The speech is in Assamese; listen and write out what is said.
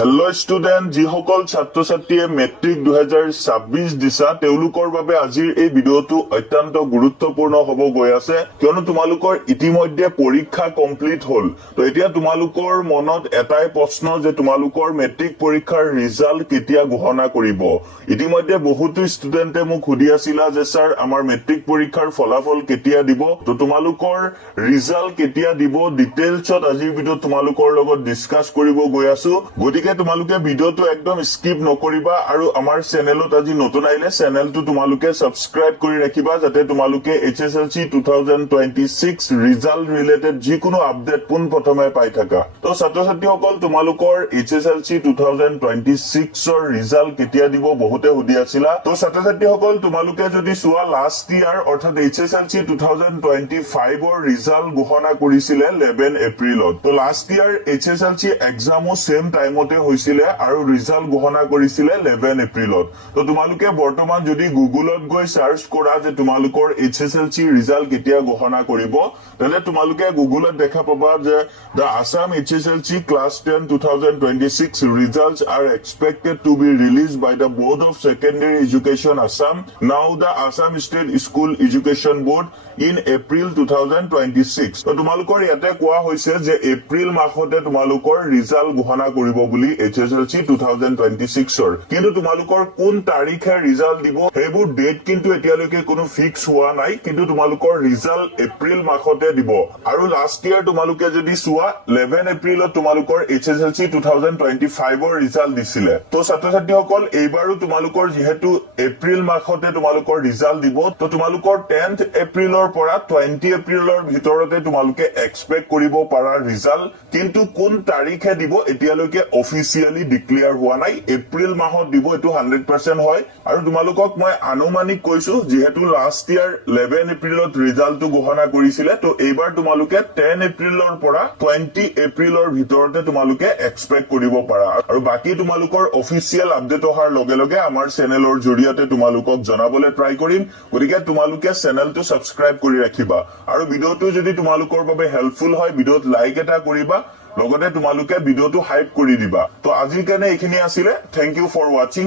হেল্ল' ষ্টুডেণ্ট যিসকল ছাত্ৰ ছাত্ৰীয়ে মেট্ৰিক 2026 দিছা তেওঁলোকৰ বাবে আজিৰ এই ভিডিঅ'টো অত্যন্ত গুৰুত্বপূৰ্ণ হ'ব গৈ আছে কিয়নো তোমালোকৰ ইতিমধ্যে পৰীক্ষা কমপ্লিট হ'ল তো এতিয়া তোমালোকৰ মনত এটাই প্ৰশ্ন যে তোমালোকৰ মেট্ৰিক পৰীক্ষাৰ ৰিজাল্ট কেতিয়া ঘোষণা কৰিব ইতিমধ্যে বহুতো ষ্টুডেণ্টে মোক সুধি আছিলা যে স্যাৰ আমাৰ মেট্ৰিক পৰীক্ষাৰ ফলাফল কেতিয়া দিব তো তোমালোকৰ ৰিজাল্ট কেতিয়া দিব ডিটেইলছত আজিৰ ভিডিঅ'ত তোমালোকৰ লগত ডিসকাস কৰিব গৈ আছো গতিকে তোমালোকে ভিডিওটো একদম স্কিপ নকৰিবা আৰু আমাৰ চেনেলত আজি নতুন আইলে চেনেলটো তোমালোকে সাবস্ক্ৰাইব কৰি ৰাখিবা যাতে তোমালোকে HSLC 2026 ৰিজাল্ট ৰিলেটেড যিকোনো আপডেট পোন প্ৰথমে পাই থাকা তো ছাত্ৰ ছাত্ৰীসকল তোমালোকৰ HSLC 2026 ৰ ৰিজাল্ট কেতিয়া দিব বহুতে সুধি আছিলা তো ছাত্ৰ ছাত্ৰীসকল তোমালোকে যদি চোৱা লাষ্ট ইয়াৰ অৰ্থাৎ HSLC 2025 ৰ ৰিজাল্ট ঘোষণা কৰিছিলে 11 এপ্ৰিলত তো লাষ্ট ইয়াৰ HSLC এক্সামো সেম টাইমতে হৈছিলে আৰু ৰিজাল্ট ঘোষণা কৰিছিলে 11 এপ্ৰিলত তো তোমালোকে বৰ্তমান যদি গুগলত গৈ সাৰ্চ কৰা যে তোমালোকৰ HSLC ৰিজাল্ট কেতিয়া ঘোষণা কৰিব তেলে তোমালোকে গুগলত দেখা পাবা যে the Assam HSLC class 10 2026 results are expected to be released by the Board of Secondary Education Assam now the Assam State School Education Board in April 2026 তো তোমালোকৰ ইয়াতে কোৱা হৈছে যে এপ্ৰিল মাহতে তোমালোকৰ ৰিজাল্ট ঘোষণা কৰিব বুলি HSLC 2026 ৰ কিন্তু তোমালোকৰ কোন তাৰিখে ৰিজাল্ট দিব হেবুৰ ডেট কিন্তু এতিয়ালৈকে কোনো ফিক্স হোৱা নাই কিন্তু তোমালোকৰ ৰিজাল্ট এপ্ৰিল মাহতে দিব আৰু লাষ্ট ইয়াৰ তোমালোকে যদি চোৱা 11 এপ্ৰিলত তোমালোকৰ HSLC 2025 ৰ ৰিজাল্ট দিছিলে তো ছাত্ৰ ছাত্ৰীসকল এইবাৰো তোমালোকৰ যেহেতু এপ্ৰিল মাহতে তোমালোকৰ ৰিজাল্ট দিব তো তোমালোকৰ 10th এপ্ৰিলৰ পৰা 20 এপ্ৰিলৰ ভিতৰতে তোমালোকে এক্সপেক্ট কৰিব পাৰা ৰিজাল্ট কিন্তু কোন তাৰিখে দিব এতিয়ালৈকে অফিচিয়ালি ডিক্লেয়াৰ হোৱা নাই এপ্ৰিল মাহত দিব এটো 100% হয় আৰু তোমালোকক মই আনুমানিক কৈছো যেহেতু লাষ্ট ইয়াৰ 11 এপ্ৰিলত ৰিজাল্টটো ঘোষণা কৰিছিলে তো এইবাৰ তোমালোকে 10 এপ্ৰিলৰ পৰা 20 এপ্ৰিলৰ ভিতৰতে তোমালোকে এক্সপেক্ট কৰিব পাৰা আৰু বাকি তোমালোকৰ অফিচিয়াল আপডেট অহাৰ লগে লগে আমাৰ চেনেলৰ জৰিয়তে তোমালোকক জনাবলৈ ট্ৰাই কৰিম গতিকে তোমালোকে চেনেলটো সাবস্ক্ৰাইব কৰি ৰাখিবা আৰু ভিডিওটো যদি তোমালোকৰ বাবে হেল্পফুল হয় ভিডিওত লাইক এটা কৰিবা লগতে তোমালোকে ভিডিওটো হাইপ কৰি দিবা তো আজিৰ কাৰণে এইখিনি আছিল থ্যাংক ইউ ফৰ ওয়াচিং